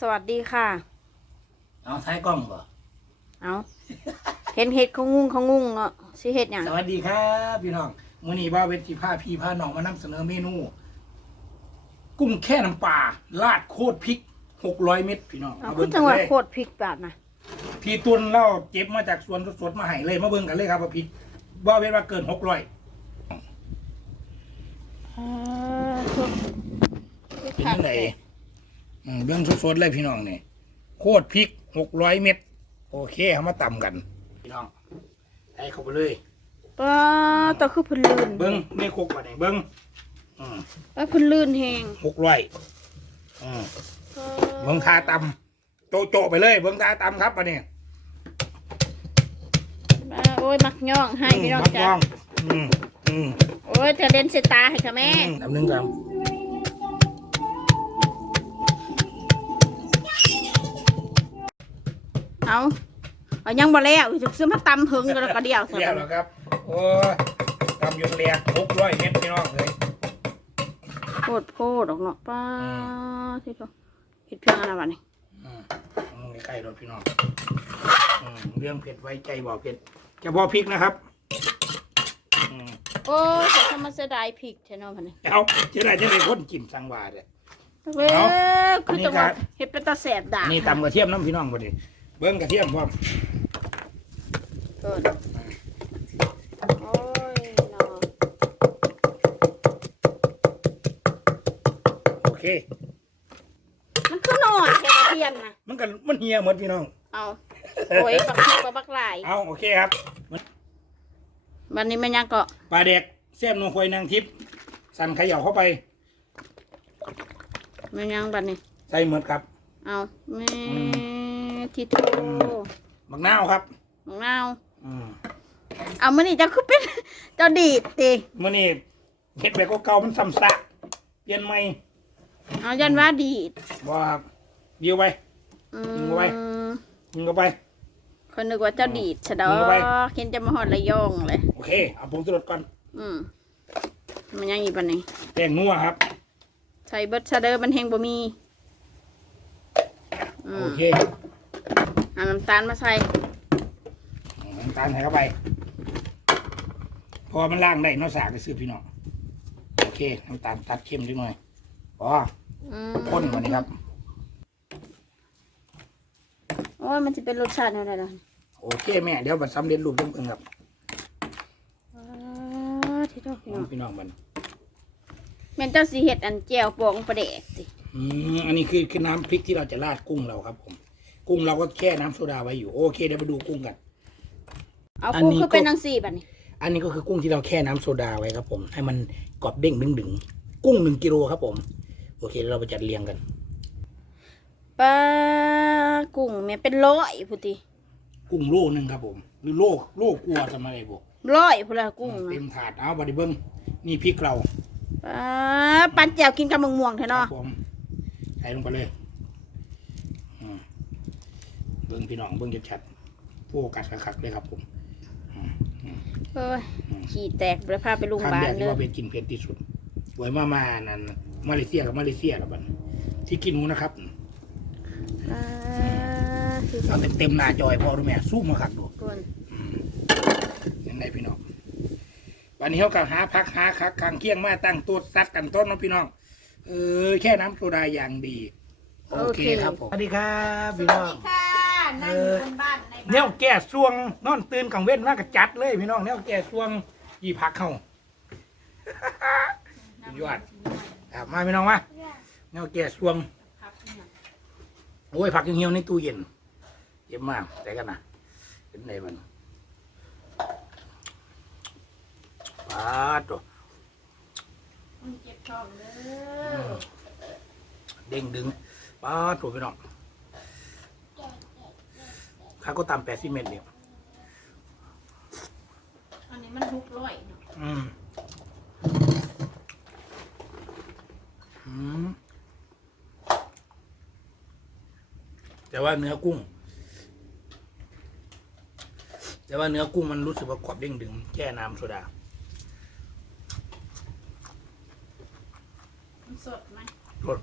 สวัสดีค่ะ เอาท้ายกล้องบ่เอาเห็นเห็ดเขางุ้งเขางุ้งเนาะสิเห็ดหยังสวัสดีครับพี่น้องมื้อนี้บ้าเวทีผ้าพี่ผ้าน้องมานำเสนอเมนู กุ้งแค่น้ำปลาราดโคตรพริกหกร้อยเม็ดพี่น้องเอามาคือเบิ่งจักังนหวัดเลยโคตรพริกแบบนะพี่ตุนเล่าเก็บมาจากสวนสดๆมาให้เลยมาเบิ่งกันเลยครับว่าพริกบ้าเวทว่าเกินหกร้อยเป็นยังไงอืม เบื้องสดๆเลยพี่น้องนี่โคตรพริกหกร้อยเม็ดโอเคเอามาตำกัน พี่น้องใส่เข้าไปเลยป้าตะคือเพื้นลื่นเบิ้งในโคกก่อนนี่เบิ้งอืมป้าเพื้นลื่นแหงหกร้อยอืมเบิ้งทาตำโจโจๆไปเลย เบิ้งทาตำครับอันนี้ป้าโอ้ยมักย่องให้พี่น้องมักจ้ะย่องอืมอืมโอ้ยจะเล่นเสตาให้ค่ะแม่อืมอันหนึงตำ เอาเอายังบ่แล้วจะซื้อมาตำเพิงกันแล้วก็เดียวซะเรียบแล้วครับ โอ้ยตำอยู่เรียกหกร้อยเม็ดพี่น้องเลยโคตรโพดออกเนาะป้าที่เขาเห็ดเพียงอะไรวะนี่อืมอืมใกล้ๆรถพี่น้องอืมเรื่องเผ็ดไว้ใจบอกเผ็ดเฉพาะพริกนะครับอืมโอ้ยแต่ทำมาเสียดายพริกแท้เนาะพันนี่เอาจะได้จะได้คนกินสังวาเนี่ยเว้ยเอาคือจังหวัดอันนี้ก็เห็ดเป็นตาแสบด่าอันนี้ตำกระเทียมน้ำพี่น้องพอดี เบิ้งกระเทียมพร้อมเกินโอ้ยเนาะโอเค มันคือหน่อยแค่กระเทียมนะมันกันมันเฮียหมดพี่น้อง เอาโอ้ยบักพริกกับบักหลายเอาโอเคครับวันนี้มันยังก็ปลาเด็กเสียมนงควยนางทิพย์สั่นเขย่าเข้าไปมันยังบัดนี้ ใส่หมดครับ เอาแม่อื ที่โตมะนาวครับของนาวอืมเอามันนี่จะคือเป็นเจะดีดติมื่อนี้เฮ็ดแบบเก่าๆมันซ้ำซากเปลี่ยนใหม่เอายันว่าดีดบ่ครับเดียวไปอืยิงเข้าไปมยิงเข้าไปคนนึกว่าเจ้าดีดฉะดอยิงเข้าไปเห็นจะมาหอดระยองเลย โอเค เอาผงชูรสก่อน อืมมันยังอีกบัดนี้แป้งนัวครับ ใส่เบิร์ดชาเดอร์มันแหงบ่มีอืโอมเค เอาน้ำตาลมาใส่น้ำตาลใส่เข้าไป พอมันล่างได้เนอกสากไปซื้อพี่น้องโอเคน้ำตาลตัดเข้มนิดหน่อยพออืมข้นกว่านี้ครับ โอ้ยมันจะเป็นรสชาติอะไรล่ะโอเคแม่เดี๋ยวบัดสำเร็จรูปเพิ่งครับอ้าที่ต้องพี่น้องพี่น้องมันแม่นเจ้าสีเห็ดอันแจ่วปองประเดกสิ อืมอันนี้คือคือน้ำพริกที่เราจะราดกุ้งเราครับผม กุ้งเราก็แช่น้ำโซดาไว้อยู่ โอเคเดี๋ยวไปดูกุ้งกัน เอาอันคู่นี้คือก็เป็นนังสี่บัดนี้ อันนี้ก็คือกุ้งที่เราแช่น้ำโซดาไว้ครับ ผม ให้มันกรอบเด้งดึงดึงๆกุ้งหนึ่งกิโลครับผม โอเคเดี๋ยวเราไปจัดเรียงกันปลากุ้งแม่เป็นร้อยพุติกุ้งโลหนึ่งครับผม หรือโลโลกลัวทำอะไรบวกร้อยพุละกุ้งเต็นะมถาดเอาบไดิเบิ้งนี่พริกเราปลาปันแจ่วกินกับมะม่วงเถอะครัเนาะบผมใส่ลงไปเลยอืม เบิ้งพี่น้องเบิ้งชัดๆโฟกัสคักๆเลยครับผมเอ้ยขี้แตกเลยพาไปโรงพครั้ยางบาแรลกเลที่ยว่าเป็นกินเผ็ดที่สุดหวยมามานั่นมาเลเซียกับมาเลเซียแล้วบัดที่กินหนูนะครับปลาที่เอาเต็มๆหน้าจอยพอรู้ไหมสู้มาขักดูก่อนยังไงพี่น้องวันนี้เขาก็หาพักหาคักกางเคียงมาตั้งตัวซัดกันต้นเน้องพี่น้องเออแค่น้ำโซดาอย่างดี โอเคครับผมสวัสดีครับพี่น้องค่ะ นั่งอยู่บนบ้านในแนวแก่สวงนอนตื่นกลางเว้นมากระจัดเลยพี่น้องแนวแก่สวงยี่พักเข้า สุดยอด ครับมาพี่น้องมาแนวแก่สวงโอ้ยผักยังเหี่ยวในตู้เย็นเยี่ยมมากแต่กันนะเป็นไงมันปาดตัวมันเจ็บท้องเด้อเด้งดึงปาดตัวพี่น้องข้าก็ตามแปดสิเมตรเนี่ยอันนี้มันทุกร้อยเนาะอืมอืมแต่ว่าเนื้อกุ้ง แต่ว่าเนื้อกุ้งมันรู้สึกว่ากรอบเด้งดึงแค่น้ำโซดา มันสดไหม รส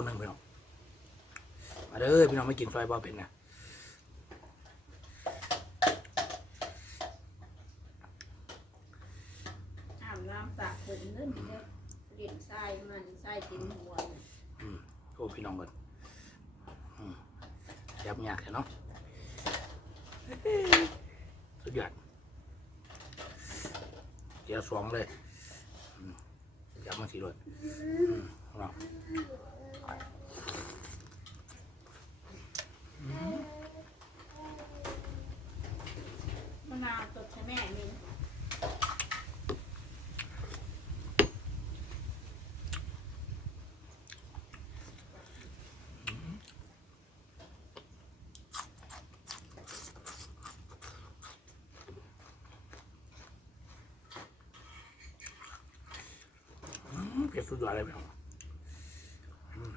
ลหนึงพี่น้องมาเด้อ พี่น้องไม่กินซอยบ่เป็นนะอาบน้ำสระผมเล่นเด้อเลี้ยงทรายมันทรายเต็มหัวน่ะอืมโอ้พี่น้องกันอืมยับยากแค่เนาะสุดยอดเดี๋ยวสองเลยอืมยับมาสีด้วยอืมเอา มะนาวสดใช่แม่มิน อืมเผ็ดสุดยอดเลยพี่น้องอืม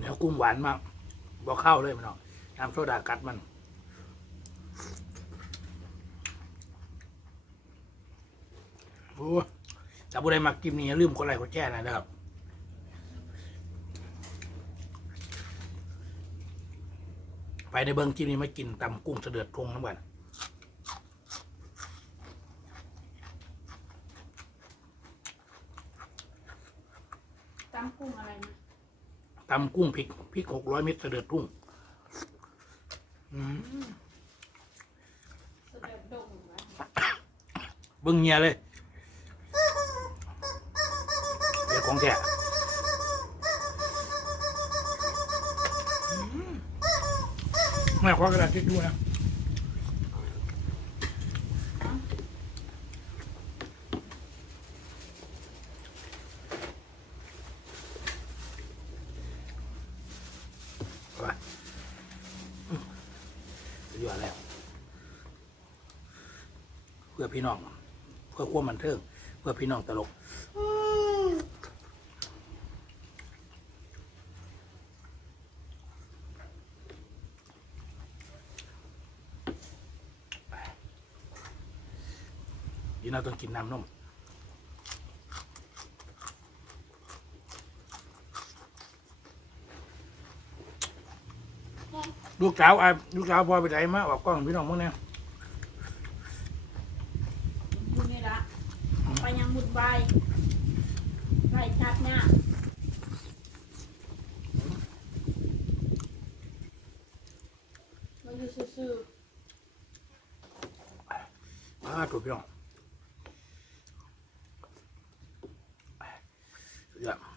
เนื้อ กุ้งหวานมากบอกเข้าเลยพี่น้องน้ำโซดากัดมัน โอ้ถ้าบุได้มักกิมนี่อย่าลืมกดไลค์กดแชร์นะครับไปในเบิงกินนี่มากินตำกุ้งเสดือดทงน้ำกันตำกุ้งอะไรนะ ตำกุ้งพริกพริกหกร้อยเม็ดเสดือดทุ่งเด็จดงเบิ้งเงียเลยเดี๋ยวของแท้อืมแม่ขอกระดาษทิชชู่นะเอาไปอืมสุดยอดแล้ว เพื่อพี่น้อง เพื่อความบันเทิงเพื่อพี่น้องตลกยีน่าต้องกินน้ำนมลูกสาวอะลูกสาวพอไปไหนมาออกกล้องพี่น้องมั้งเนี่ยอยู่นี่ละไปยังบุญใบไร่ชัดเนี่ยเราอยู่ซื่อ อ่าถูกพี่น้องสุดยอด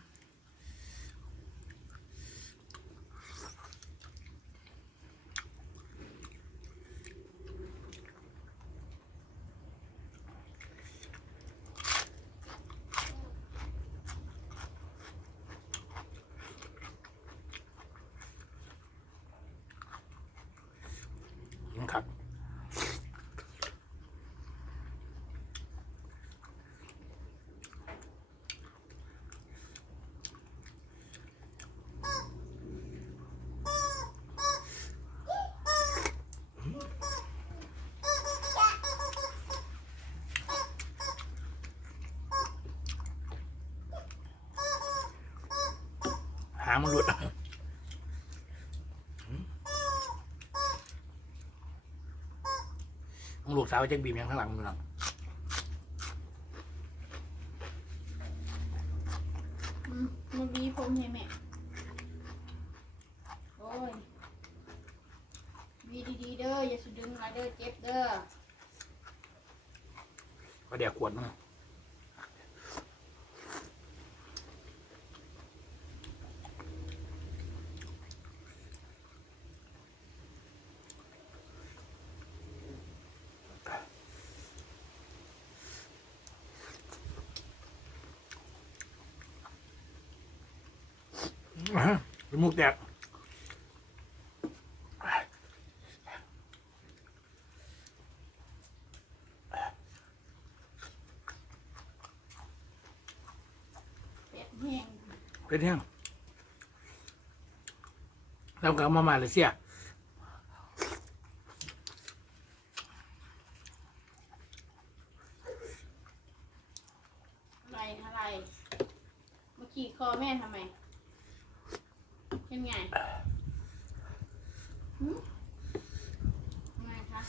างมันหลุดมึงลูกสาวจะบีบยังข้างหลังมึงหลังๆอืมมาวีผมให้แม่โอ้ยวีดีๆเด้ออย่าสะดึงอะไรเด้อเจ็บเด้อก็เดี๋ยวขวดมึง เป็นมุกแดดเป็นยังแล้วก็เอามามาเลเซีย อะไรอะไรเมื่อกี้คอแม่ทำไมเป็นไงหืมทำไมคะ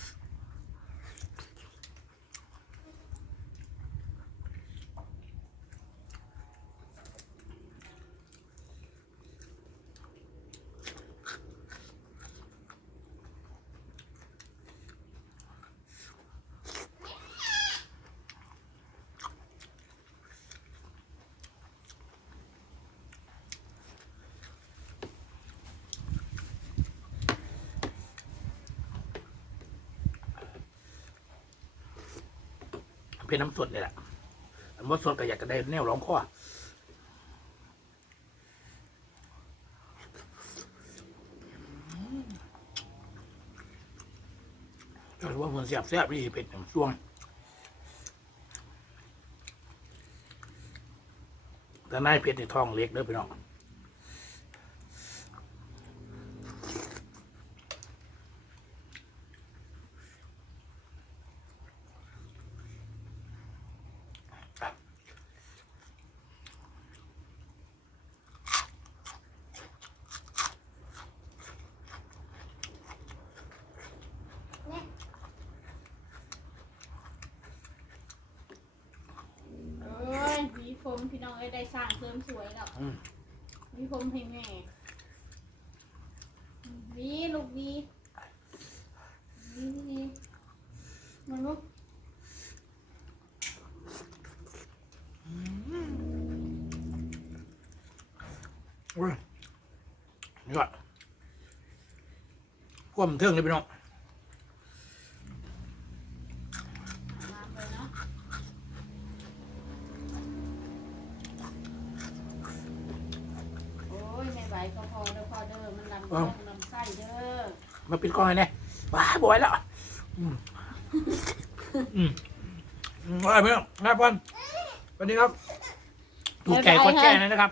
เป็นน้ำสดเลยแหละน้ำสดก็อยากจะได้แนวร้องคอก็ว่ามันเสียบแซ่บนี่เป็นน้ำช่วงแต่นายเพชรในทองเล็กเด้อพี่น้อง เอ้ยหวีผม พี่น้องเอ้ยได้สร้างเสริมสวยแล้วอืมหวีผมให้แม่หวีลูกหวีหวีหวีมันลูกโอ้ยนี่ก็ความเทิงเลยพี่น้อง น้ำเลยเนาะโอ้ยไม่ไหวก็พอเด้อพอเด้ อมันลำท้องลำไส้เด้อมาปิดกล้องให้แน่ว้าบอยแล้วอืมอืมอืมอะไรพี่น้องลาบอลวันนี้ครับ ถูกใจกดแก้นะครับ